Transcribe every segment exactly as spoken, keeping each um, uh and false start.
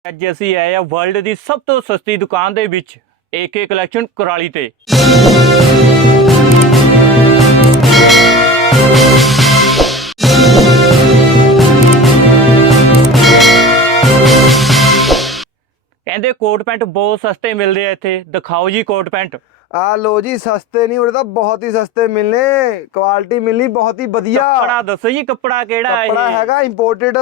ਅੱਜ ਅਸੀਂ ਆਏ ਆ ਵਰਲਡ ਦੀ ਸਭ ਤੋਂ ਸਸਤੀ ਦੁਕਾਨ ਦੇ ਵਿੱਚ ਏਕੇ ਕਲੈਕਸ਼ਨ ਕੁਰਾਲੀ ਤੇ। ਕਹਿੰਦੇ ਕੋਟ ਪੈਂਟ ਬਹੁਤ ਸਸਤੇ ਮਿਲਦੇ ਆ ਇੱਥੇ। ਦਿਖਾਓ ਜੀ ਕੋਟ ਪੈਂਟ। ਆ ਲੋ ਜੀ, ਸਸਤੇ ਨਹੀਂ ਉਰੇ ਤਾਂ ਬਹੁਤ ਹੀ ਸਸਤੇ ਮਿਲਨੇ, ਕੁਆਲਿਟੀ ਮਿਲਣੀ ਬਹੁਤ ਹੀ ਵਧੀਆ। ਕੱਪੜਾ ਦੱਸੋ ਜੀ, ਕੱਪੜਾ ਕਿਹੜਾ ਹੈ? ਕੱਪੜਾ ਹੈਗਾ ਇੰਪੋਰਟਡ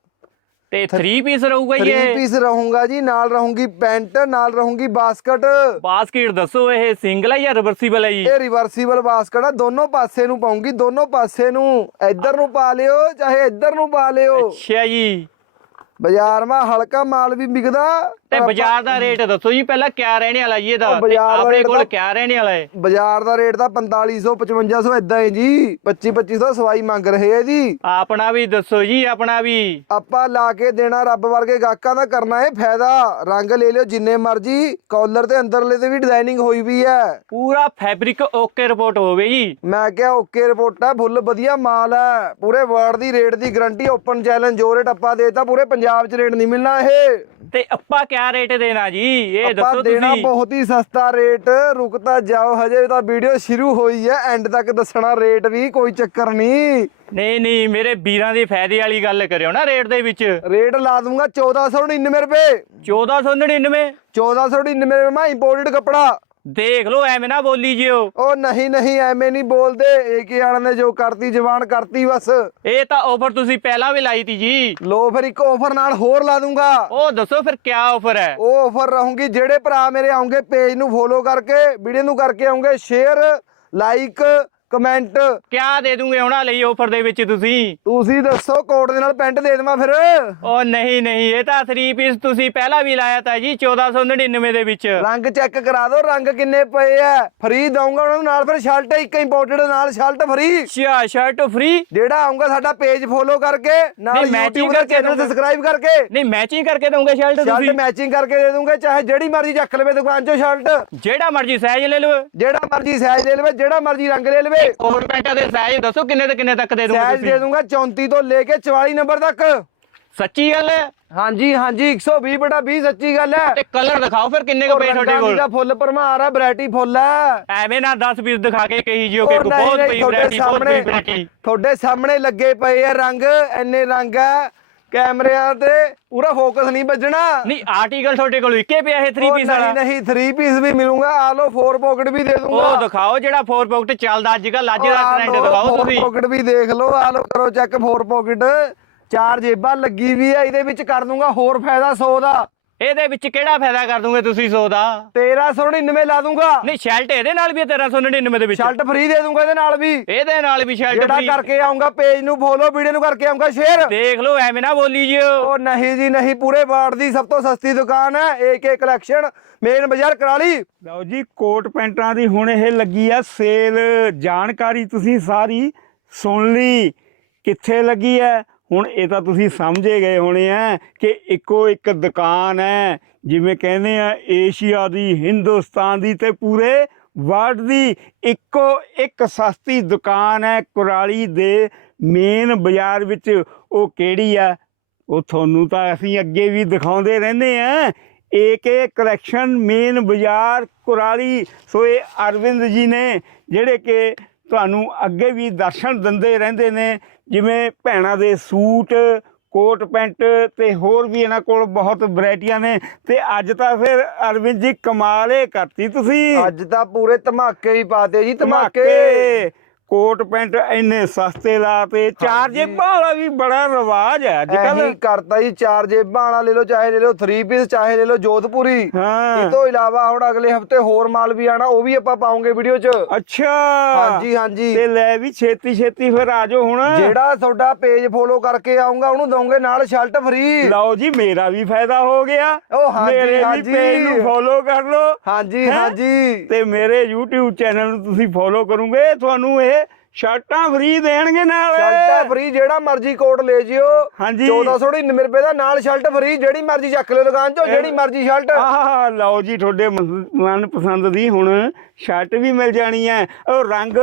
ਤੇ ਥ੍ਰੀ ਪੀਸ ਰਹੂਗਾ ਜੀ? ਥ੍ਰੀ ਪੀਸ ਰਹੂਗਾ ਜੀ, ਨਾਲ ਰਹੂਗੀ ਪੈਂਟ, ਨਾਲ ਰਹੂਗੀ ਬਾਸਕਟ। ਬਾਸਕਟ ਦੱਸੋ, ਇਹ ਸਿੰਗਲ ਹੈ ਜਾਂ ਰਿਵਰਸੀਬਲ ਹੈ ਜੀ? ਇਹ ਰਿਵਰਸੀਬਲ ਬਾਸਕਟ ਆ, ਦੋਨੋਂ ਪਾਸੇ ਨੂੰ ਪਾਉਂਗੀ, ਦੋਨੋਂ ਪਾਸੇ ਨੂੰ, ਇੱਧਰ ਨੂੰ ਪਾ ਲਿਓ ਚਾਹੇ ਇੱਧਰ ਨੂੰ ਪਾ ਲਿਓ। ਅੱਛਾ ਜੀ। ਬਾਜ਼ਾਰ ਮਾ ਹਲਕਾ ਮਾਲ ਵੀ ਵਿਕਦਾ ਤੇ ਬਾਜ਼ਾਰ ਦਾ ਰੇਟ ਦੱਸੋ ਜੀ ਪਹਿਲਾਂ, ਕਿਆ ਰਹਿਣੇ ਵਾਲਾ ਜੀ ਇਹਦਾ? ਆਪਣੇ ਕੋਲ ਕਿਆ ਰਹਿਣੇ ਵਾਲਾ ਹੈ? ਬਾਜ਼ਾਰ ਦਾ ਰੇਟ ਤਾਂ ਪੰਤਾਲੀ ਸੌ ਪਚਵੰਜਾ ਸੌ ਏਦਾਂ ਹੈ ਜੀ, ਪੱਚੀ ਪੱਚੀ ਸੌ ਸਵਾਈ ਮੰਗ ਰਹੇ ਆ ਜੀ। ਆਪਣਾ ਵੀ ਦੱਸੋ ਜੀ, ਆਪਣਾ ਵੀ। ਆਪਾਂ ਲਾ ਕੇ ਦੇਣਾ ਰੱਬ ਵਰਗੇ ਗਾਹਕਾਂ ਦਾ, ਕਰਨਾ ਹੈ ਫਾਇਦਾ। ਰੰਗ ਲੈ ਲਿਓ ਜਿੰਨੇ ਮਰਜੀ, ਕਾਲਰ ਤੇ ਅੰਦਰਲੇ ਤੇ ਵੀ ਡਿਜ਼ਾਈਨਿੰਗ ਹੋਈ ਵੀ ਹੈ, ਪੂਰਾ ਫੈਬਰਿਕ ਓਕੇ ਰਿਪੋਰਟ ਹੋਵੇ ਜੀ। ਮੈਂ ਕਿਹਾ ਓਕੇ ਰਿਪੋਰਟ ਹੈ, ਫੁੱਲ ਵਧੀਆ ਮਾਲ ਹੈ, ਪੂਰੇ ਵਰਲਡ ਦੀ ਰੇਟ ਦੀ ਗਰੰਟੀ, ਓਪਨ ਚੈਲੰਜ। ਜੋ ਰੇਟ ਆਪਾਂ ਦੇਤਾ ਪੂਰੇ ਪੰਜਾਬ 'ਚ ਰੇਟ ਨਹੀਂ ਮਿਲਣਾ ਇਹ। ਤੇ ਆਪਾਂ ਕਿਆ ਰੇਟ ਦੇਣਾ ਜੀ ਇਹ ਦੱਸੋ ਤੁਸੀਂ? ਦੇਣਾ ਬਹੁਤ ਹੀ ਸਸਤਾ ਰੇਟ। ਰੁਕ ਤਾਂ ਜਾਓ, ਹਜੇ ਤਾਂ ਵੀਡੀਓ ਸ਼ੁਰੂ ਹੋਈ ਹੈ, ਐਂਡ ਤੱਕ ਦੱਸਣਾ ਰੇਟ ਵੀ, ਕੋਈ ਚੱਕਰ ਨਹੀਂ। ਨਹੀਂ ਨਹੀਂ, ਮੇਰੇ ਵੀਰਾਂ ਦੀ ਫਾਇਦੇ ਵਾਲੀ ਗੱਲ ਕਰਿਓ ਨਾ ਰੇਟ ਦੇ ਵਿੱਚ। ਰੇਟ ਲਾ ਦੂੰਗਾ ਚੌਦਾਂ ਸੌ ਨੜਿਨਵੇਂ ਰੁਪਏ। ਚੌਦਾਂ ਸੌ ਨੜਿਨਵੇਂ? ਚੌਦਾਂ ਸੌ ਨੜਿਨਵੇਂ ਰੁਪਏ ਮੈਂ ਇੰਪੋਰਟਡ ਕੱਪੜਾ। ਦੇਖ ਲਓ, ਐਵੇਂ ਨਾ ਬੋਲੀ ਜਿਓ। ਉਹ ਨਹੀਂ ਨਹੀਂ, ਐਵੇਂ ਨਹੀਂ ਬੋਲਦੇ। ਏਕੇ ਵਾਲਿਆਂ ਨੇ ਜੋ ਕਰਤੀ ਜ਼ਬਾਨ ਕਰਤੀ ਬਸ। ਇਹ ਤਾਂ ਆਫਰ ਤੁਸੀਂ ਪਹਿਲਾਂ ਵੀ ਲਾਈ ਤੀ ਜੀ। ਲੋ ਫਿਰ ਇੱਕ ਆਫਰ ਨਾਲ ਹੋਰ ਲਾ ਦੂੰਗਾ। ਉਹ ਦੱਸੋ ਫਿਰ ਕਿਆ ਆਫਰ ਹੈ? ਉਹ ਆਫਰ ਰਹੂਗੀ, ਜਿਹੜੇ ਭਰਾ ਮੇਰੇ ਆਉਂਗੇ ਪੇਜ ਨੂੰ ਫੋਲੋ ਕਰਕੇ, ਵੀਡੀਓ ਨੂੰ ਕਰਕੇ ਆਉਂਗੇ ਸ਼ੇਅਰ, ਲਾਈਕ, ਕਮੈਂਟ। ਕਿਆ ਦੇ ਦੂੰਗੇ ਉਹਨਾਂ ਲਈ ਆਫਰ ਦੇ ਵਿੱਚ ਤੁਸੀਂ? ਤੁਸੀਂ ਦੱਸੋ, ਕੋਡ ਦੇ ਨਾਲ ਪੈਂਟ ਦੇ ਦੇਵਾਂ ਫਿਰ? ਉਹ ਨਹੀਂ ਨਹੀਂ, ਇਹ ਤਾਂ ਥ੍ਰੀ ਪੀਸ ਤੁਸੀਂ ਪਹਿਲਾਂ ਵੀ ਲਾਇਆ ਤਾ ਜੀ ਚੌਦਾਂ ਸੌ ਨੜਿਨਵੇਂ ਦੇ ਵਿੱਚ। ਰੰਗ ਚੈੱਕ ਕਰਾ ਦਿਓ, ਰੰਗ ਕਿੰਨੇ ਪਏ ਆ। ਫ੍ਰੀ ਦਊਂਗਾ ਉਹਨਾਂ ਨੂੰ ਨਾਲ ਫਿਰ ਸ਼ਰਟ, ਇੱਕ ਇੰਪੋਰਟਡ ਨਾਲ ਸ਼ਰਟ ਫ੍ਰੀ। ਅੱਛਾ, ਸ਼ਰਟ ਫ੍ਰੀ? ਜਿਹੜਾ ਆਉਂਗਾ ਸਾਡਾ ਪੇਜ ਫੋਲੋ ਕਰਕੇ, ਨਾਲ YouTube ਦਾ ਚੈਨਲ ਸਬਸਕ੍ਰਾਈਬ ਕਰਕੇ। ਨਹੀਂ, ਮੈਚਿੰਗ ਕਰਕੇ ਦਊਂਗੇ ਸ਼ਰਟ ਤੁਸੀਂ? ਸ਼ਰਟ ਮੈਚਿੰਗ ਕਰਕੇ ਦੇ ਦੂੰਗੇ, ਚਾਹੇ ਜਿਹੜੀ ਮਰਜ਼ੀ ਚੱਕ ਲਵੇ ਦੁਕਾਨ ਚੋਂ ਸ਼ਰਟ। ਜਿਹੜਾ ਮਰਜ਼ੀ ਸਾਈਜ਼ ਲੈ ਲਓ, ਜਿਹੜਾ ਮਰਜ਼ੀ ਸਾਈਜ਼ ਲੈ ਲਵੇ, ਜਿਹੜਾ ਮਰਜ਼ੀ ਰੰਗ ਲੈ ਲਵੇ। ਕੋਟ ਪੈਂਟਾਂ ਦੇ ਸਾਈਜ਼ ਦੱਸੋ ਕਿੰਨੇ ਤੇ ਕਿੰਨੇ ਤੱਕ ਦੇ ਦੂੰਗੇ ਸਾਈਜ਼ ਦੇ ਦੂੰਗਾ ਚੌਂਤੀ ਤੋਂ ਲੈ ਕੇ ਚੁਤਾਲੀ ਨੰਬਰ ਤੱਕ। ਸੱਚੀ ਗੱਲ ਹੈ? ਹਾਂਜੀ ਹਾਂਜੀ, ਇੱਕ ਸੌ ਵੀਹ ਬਟਾ ਵੀਹ ਸੱਚੀ ਗੱਲ ਹੈ। ਤੇ ਕਲਰ ਦਿਖਾਓ ਫਿਰ, ਕਿੰਨੇ ਕੁ ਪਏ ਤੁਹਾਡੇ ਕੋਲ? ਦਾ ਫੁੱਲ ਭਰਮਾਰ ਹੈ, ਵੈਰਾਈਟੀ ਫੁੱਲ ਹੈ। ਐਵੇਂ ਨਾ ਦਸ ਪੀਸ ਦਿਖਾ ਕੇ ਕਹੀ ਜਿਓ ਕਿ ਬਹੁਤ ਪਈ ਵੈਰਾਈਟੀ, ਬਹੁਤ ਪਈ ਵੈਰਾਈਟੀ। ਤੁਹਾਡੇ ਸਾਹਮਣੇ ਲੱਗੇ ਪਏ ਆ ਰੰਗ, ਇੰਨੇ ਰੰਗ ਹੈ, ਕੈਮਰਿਆਂ ਤੇ ਪੂਰਾ ਫੋਕਸ ਨਹੀਂ ਵੱਜਣਾ। ਨਹੀਂ, ਆਰਟੀਕਲ ਤੁਹਾਡੇ ਕੋਲ ਇੱਕੇ ਪਿਆ ਇਹ ਥ੍ਰੀ ਪੀਸ ਵਾਲਾ? ਨਹੀਂ ਨਹੀਂ, ਥ੍ਰੀ ਪੀਸ ਵੀ ਮਿਲੂਗਾ। ਆ ਲੋ ਫੋਰ ਪਾਕਟ ਵੀ ਦੇ ਦੂੰਗਾ। ਉਹ ਦਿਖਾਓ ਜਿਹੜਾ ਫੋਰ ਪਾਕਟ ਚੱਲਦਾ ਅੱਜ ਕੱਲ, ਅੱਜ ਦਾ ਟ੍ਰੈਂਡ ਦਿਖਾਓ ਤੁਸੀਂ। ਫੋਰ ਪਾਕਟ ਵੀ ਦੇਖ ਲਓ, ਆ ਲੋ ਕਰੋ ਚੈੱਕ ਫੋਰ ਪਾਕਟ। ਚਾਰ ਜੇਬਾਂ ਲੱਗੀ ਵੀ ਹੈ, ਇਹਦੇ ਵਿੱਚ ਕਰ ਦੂੰਗਾ ਹੋਰ ਫਾਇਦਾ ਸੌ ਦਾ। ਇਹਦੇ ਵਿੱਚ ਕਿਹੜਾ ਫਾਇਦਾ ਕਰ ਦੂੰਗੇ ਤੁਸੀਂ ਸੌ ਦਾ? ਤੇਰਾਂ ਸੌ ਨੜਿਨਵੇਂ ਲਾ ਦੂੰਗਾ। ਨਹੀਂ, ਸ਼ਰਟ ਇਹਦੇ ਨਾਲ ਵੀ ਤੇਰਾਂ ਸੌ ਨੜਿਨਵੇਂ ਦੇ ਵਿੱਚ? ਸ਼ਰਟ ਫ੍ਰੀ ਦੇ ਦੂੰਗਾ ਇਹਦੇ ਨਾਲ ਵੀ। ਇਹਦੇ ਨਾਲ ਵੀ ਸ਼ਰਟ ਜਿਹੜਾ ਫ੍ਰੀ? ਕਰਕੇ ਆਉਂਗਾ ਪੇਜ ਨੂੰ ਫੋਲੋ, ਵੀਡੀਓ ਨੂੰ ਕਰਕੇ ਆਉਂਗਾ ਸ਼ੇਅਰ। ਦੇਖ ਲਓ, ਐਵੇਂ ਨਾ ਬੋਲੀ ਜਿਓ। ਉਹ ਨਹੀਂ ਜੀ ਨਹੀਂ, ਪੂਰੇ ਵਰਲਡ ਦੀ ਸਭ ਤੋਂ ਸਸਤੀ ਦੁਕਾਨ ਹੈ ਏਕੇ ਕਲੈਕਸ਼ਨ, ਮੇਨ ਬਾਜ਼ਾਰ ਕੁਰਾਲੀ। ਲਓ ਜੀ, ਕੋਟ ਪੈਂਟਾਂ ਦੀ ਹੁਣ ਇਹ ਲੱਗੀ ਆ ਸੇਲ। ਜਾਣਕਾਰੀ ਤੁਸੀਂ ਸਾਰੀ ਸੁਣ ਲਈ, ਕਿੱਥੇ ਲੱਗੀ ਹੈ ਹੁਣ ਇਹ ਤਾਂ ਤੁਸੀਂ ਸਮਝੇ ਗਏ ਹੋਣੇ ਆ ਕਿ ਇੱਕੋ ਇੱਕ ਦੁਕਾਨ ਹੈ, ਜਿਵੇਂ ਕਹਿੰਦੇ ਆ ਏਸ਼ੀਆ ਦੀ, ਹਿੰਦੁਸਤਾਨ ਦੀ ਤੇ ਪੂਰੇ ਵਰਲਡ ਦੀ ਇੱਕੋ ਇੱਕ ਸਸਤੀ ਦੁਕਾਨ ਹੈ ਕੁਰਾਲੀ ਦੇ ਮੇਨ ਬਾਜ਼ਾਰ ਵਿੱਚ। ਉਹ ਕਿਹੜੀ ਆ ਉਹ ਤੁਹਾਨੂੰ ਤਾਂ ਅਸੀਂ ਅੱਗੇ ਵੀ ਦਿਖਾਉਂਦੇ ਰਹਿੰਦੇ ਆ। ਏਕੇ ਕਲੈਕਸ਼ਨ ਮੇਨ ਬਾਜ਼ਾਰ ਕੁਰਾਲੀ। ਸੋ ਇਹ ਅਰਵਿੰਦ ਜੀ ਨੇ ਜਿਹੜੇ ਕਿ ਤੁਹਾਨੂੰ ਅੱਗੇ ਵੀ ਦਰਸ਼ਨ ਦਿੰਦੇ ਰਹਿੰਦੇ ਨੇ, ਜਿਵੇਂ ਭੈਣਾਂ ਦੇ ਸੂਟ, ਕੋਟ ਪੈਂਟ ਤੇ ਹੋਰ ਵੀ ਇਹਨਾਂ ਕੋਲ ਬਹੁਤ ਵੈਰਾਈਟੀਆਂ ਨੇ। ਤੇ ਅੱਜ ਤਾਂ ਫਿਰ ਅਰਵਿੰਦ ਜੀ ਕਮਾਲ ਏ ਕਰਤੀ ਤੁਸੀਂ, ਅੱਜ ਤਾਂ ਪੂਰੇ ਧਮਾਕੇ ਹੀ ਪਾਤੇ ਜੀ, ਧਮਾਕੇ। ਕੋਟ ਪੈਂਟ ਇੰਨੇ ਸਸਤੇ ਲਾਤੇ। ਚਾਰ ਜੇਬਾਂ ਵਾਲਾ ਵੀ ਬੜਾ ਰਿਵਾਜ ਹੈ ਅੱਜ ਕੱਲ। ਇਹੀ ਕਰਤਾ ਜੀ, ਚਾਰ ਜੇਬਾਂ ਵਾਲਾ ਲੈ ਲਓ, ਚਾਹੇ ਲੈ ਲਓ ਥ੍ਰੀ ਪੀਸ, ਚਾਹੇ ਲੈ ਲਓ ਜੋਧਪੁਰੀ। ਹਾਂ, ਇਸ ਤੋਂ ਇਲਾਵਾ ਹੁਣ ਅਗਲੇ ਹਫਤੇ ਹੋਰ ਮਾਲ ਵੀ ਆਣਾ, ਉਹ ਵੀ ਆਪਾਂ ਪਾਉਂਗੇ ਵੀਡੀਓ 'ਚ। ਅੱਛਾ, ਹਾਂਜੀ ਹਾਂਜੀ। ਤੇ ਲੈ ਵੀ ਛੇਤੀ ਛੇਤੀ ਫਿਰ ਆ ਜਾਓ ਹੁਣ। ਜਿਹੜਾ ਤੁਹਾਡਾ ਪੇਜ ਫੋਲੋ ਕਰਕੇ ਆਉਂਗਾ ਉਹਨੂੰ ਦਵਾਂਗੇ ਨਾਲ ਸ਼ਰਟ ਫ੍ਰੀ। ਲਓ ਜੀ, ਮੇਰਾ ਵੀ ਫਾਇਦਾ ਹੋ ਗਿਆ। ਉਹ ਹਾਂਜੀ ਮੇਰੇ ਹਾਂਜੀ, ਪੇਜ ਨੂੰ ਫੋਲੋ ਕਰ ਲਓ। ਹਾਂਜੀ ਹਾਂਜੀ, ਤੇ ਮੇਰੇ YouTube ਚੈਨਲ ਨੂੰ ਤੁਸੀਂ ਫੋਲੋ ਕਰੋਗੇ, ਤੁਹਾਨੂੰ ਇਹ ਸ਼ਰਟਾਂ ਫ੍ਰੀ ਦੇਣਗੇ ਨਾਲ। ਸ਼ਰਟਾਂ ਫ੍ਰੀ, ਜਿਹੜਾ ਮਰਜ਼ੀ ਕੋਟ ਲੈ ਜਿਓ। ਹਾਂਜੀ, ਚੌਦਾਂ ਸੌ ਨੜਿਨਵੇਂ ਰੁਪਏ ਦਾ, ਨਾਲ ਸ਼ਰਟ ਫ੍ਰੀ, ਜਿਹੜੀ ਮਰਜ਼ੀ ਚੱਕ ਲਿਓ ਦੁਕਾਨ ਚੋਂ, ਜਿਹੜੀ ਮਰਜ਼ੀ ਸ਼ਰਟ। ਆਹ ਲਓ ਜੀ, ਤੁਹਾਡੇ ਮਨ ਪਸੰਦ ਦੀ ਹੁਣ ਸ਼ਰਟ ਵੀ ਮਿਲ ਜਾਣੀ ਹੈ। ਉਹ ਰੰਗ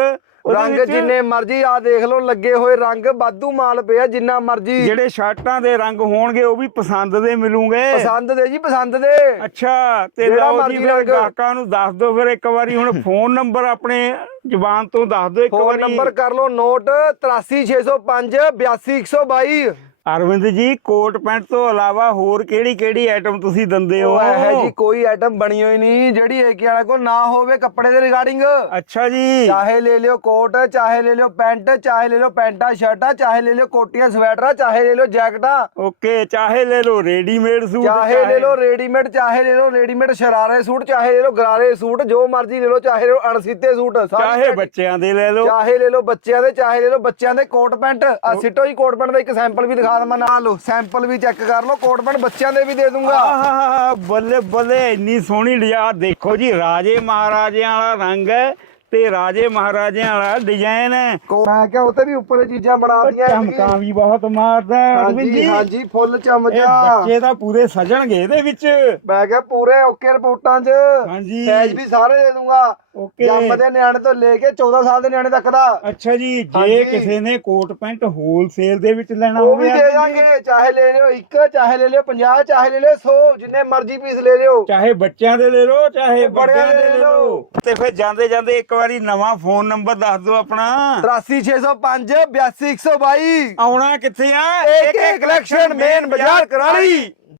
ਉਹਦੇ ਰੰਗ ਵਿੱਚ ਜਿੰਨੇ ਮਰਜੀ ਆ ਦੇਖ ਲਓ ਲੱਗੇ ਹੋਏ ਰੰਗ ਵਾਧੂ ਮਾਲ ਪਿਆ ਜਿੰਨਾ ਮਰਜੀ। ਜਿਹੜੇ ਸ਼ਰਟਾਂ ਦੇ ਰੰਗ ਹੋਣਗੇ ਉਹ ਵੀ ਪਸੰਦ ਦੇ ਮਿਲੂਗੇ। ਪਸੰਦ ਦੇ ਜੀ ਪਸੰਦ ਦੇ। ਅੱਛਾ ਤੇ ਜਿਹੜਾ ਲਓ ਮਰਜ਼ੀ ਜੀ ਫਿਰ ਰੰਗ। ਗਾਹਕਾਂ ਨੂੰ ਦੱਸ ਦਿਓ ਫਿਰ ਇੱਕ ਵਾਰੀ ਹੁਣ ਫੋਨ ਨੰਬਰ ਆਪਣੇ ਜ਼ੁਬਾਨ ਤੋਂ ਦੱਸ ਦਿਓ ਇੱਕ ਫੋਨ ਵਾਰੀ। ਨੰਬਰ ਕਰ ਲਓ ਨੋਟ ਤਰਾਸੀ ਛੇ ਸੌ ਪੰਜ ਬਿਆਸੀ ਇੱਕ ਸੌ ਬਾਈ। ਅਰਵਿੰਦ ਜੀ ਕੋਟ ਪੈਂਟ ਤੋਂ ਇਲਾਵਾ ਹੋਰ ਕਿਹੜੀ ਕਿਹੜੀ ਆਈਟਮ ਤੁਸੀਂ ਦਿੰਦੇ ਹੋ? ਉਹ ਹੈ ਜੀ ਕੋਈ ਆਈਟਮ ਬਣੀ ਹੋਈ ਨਹੀਂ ਜਿਹੜੀ ਏਕੇ ਵਾਲੇ ਕੋਲ ਨਾ ਹੋਵੇ ਕੱਪੜੇ ਦੇ ਰਿਗਾਰਡਿੰਗ। ਅੱਛਾ ਜੀ। ਚਾਹੇ ਲੈ ਲਿਓ ਕੋਟ, ਚਾਹੇ ਲੈ ਲਿਓ ਪੈਂਟ, ਚਾਹੇ ਲੈ ਲਿਓ ਪੈਂਟਾਂ ਸ਼ਰਟਾਂ, ਚਾਹੇ ਲੈ ਲਿਓ ਕੋਟੀਆਂ ਸਵੈਟਰਾਂ, ਚਾਹੇ ਲੈ ਲਿਓ ਜੈਕਟਾਂ। ਓਕੇ ਚਾਹੇ ਲੈ ਲਓ ਰੈਡੀਮੇਡ ਸੂਟ, ਚਾਹੇ ਲੈ ਲਓ ਰੈਡੀਮੇਡ, ਚਾਹੇ ਲੈ ਲਓ ਰੈਡੀਮੇਡ ਸ਼ਰਾਰੇ ਸੂਟ, ਚਾਹੇ ਲੈ ਲਓ ਗਰਾਰੇ ਸੂਟ, ਜੋ ਮਰਜ਼ੀ ਲੈ ਲਓ, ਚਾਹੇ ਲੈ ਲਓ ਅਣਸੀਤੇ ਸੂਟ, ਚਾਹੇ ਬੱਚਿਆਂ ਦੇ ਲੈ ਲਓ, ਚਾਹੇ ਲੈ ਲਓ ਬੱਚਿਆਂ ਦੇ, ਚਾਹੇ ਲੈ ਲਓ ਬੱਚਿਆਂ ਦੇ ਕੋਟ ਪੈਂਟ। ਆ ਸਿੱਟੋ ਜੀ ਕੋਟ ਪੈਂਟ ਦਾ ਇੱਕ ਸੈਂਪਲ ਵੀ ਦਿਖਾ ਦਵਾਂ ਨਾਲ। ਲਓ ਸੈਂਪਲ ਵੀ ਚੈੱਕ ਕਰ ਲਓ, ਕੋਟ ਪੈਂਟ ਬੱਚਿਆਂ ਦੇ ਵੀ ਦੇ ਦੂੰਗਾ। ਆਹਾ ਬੱਲੇ ਬੱਲੇ ਇੰਨੀ ਸੋਹਣੀ ਡਿਜ਼ਾਈਨ ਦੇਖੋ ਜੀ, ਰਾਜੇ ਮਹਾਰਾਜਿਆਂ ਵਾਲਾ ਰੰਗ ਹੈ ਤੇ ਰਾਜੇ ਮਹਾਰਾਜਿਆਂ ਵਾਲਾ ਡਿਜ਼ਾਈਨ ਹੈ। ਮੈਂ ਕਿਹਾ ਉੱਤੇ ਵੀ ਉੱਪਰ ਇਹ ਚੀਜ਼ਾਂ ਬਣਾ ਦੀਆਂ। ਚਮਕਾਂ ਵੀ ਬਹੁਤ ਮਾਰਦਾ ਹੈ ਅਰਵਿੰਦ ਹਾਂਜੀ ਜੀ। ਹਾਂਜੀ ਫੁੱਲ ਇਹ ਚਮਚਾ। ਬੱਚੇ ਤਾਂ ਪੂਰੇ ਸਜਣਗੇ ਇਹਦੇ ਵਿੱਚ। ਮੈਂ ਕਿਹਾ ਪੂਰੇ ਓਕੇ ਰਿਪੋਰਟਾਂ 'ਚ। ਹਾਂਜੀ ਸਾਈਜ਼ ਵੀ ਸਾਰੇ ਦੇ ਦੂੰਗਾ। ਓਕੇ ਜੰਮਦੇ ਨਿਆਣੇ ਤੋਂ ਲੈ ਕੇ ਚੌਦਾਂ ਸਾਲ ਦੇ ਨਿਆਣੇ ਤੱਕ ਦਾ। ਅੱਛਾ ਜੀ। ਜੇ ਹਾਂਜੀ। ਕਿਸੇ ਨੇ ਕੋਟ ਪੈਂਟ ਹੋਲਸੇਲ ਦੇ ਵਿੱਚ ਲੈਣਾ ਉਹ ਵੀ ਹੋਵੇ ਦੇ ਦਾਂਗੇ, ਚਾਹੇ ਲੈ ਲਿਓ ਇੱਕ, ਚਾਹੇ ਲੈ ਲਿਓ ਪੰਜਾਹ, ਚਾਹੇ ਲੈ ਲਿਓ ਸੌ, ਜਿੰਨੇ ਮਰਜ਼ੀ ਪੀਸ ਲੈ ਲਿਓ। ਚਾਹੇ ਬੱਚਿਆਂ ਦੇ ਲੈ ਲਓ ਚਾਹੇ ਬੜਿਆਂ ਵੱਡਿਆਂ ਦੇ ਲੈ ਲਓ। ਤੇ ਫਿਰ ਜਾਂਦੇ ਜਾਂਦੇ ਇੱਕ ਵਾਰੀ ਨਵਾਂ ਫੋਨ ਨੰਬਰ ਦੱਸ ਦਿਓ ਆਪਣਾ। ਤਰਾਸੀ ਛੇ ਸੌ ਪੰਜ ਬਿਆਸੀ ਇੱਕ ਸੌ ਬਾਈ। ਆਉਣਾ ਕਿੱਥੇ ਆ? ਏਕੇ ਕਲੈਕਸ਼ਨ ਮੇਨ ਬਾਜ਼ਾਰ ਕਰਾਲੀ।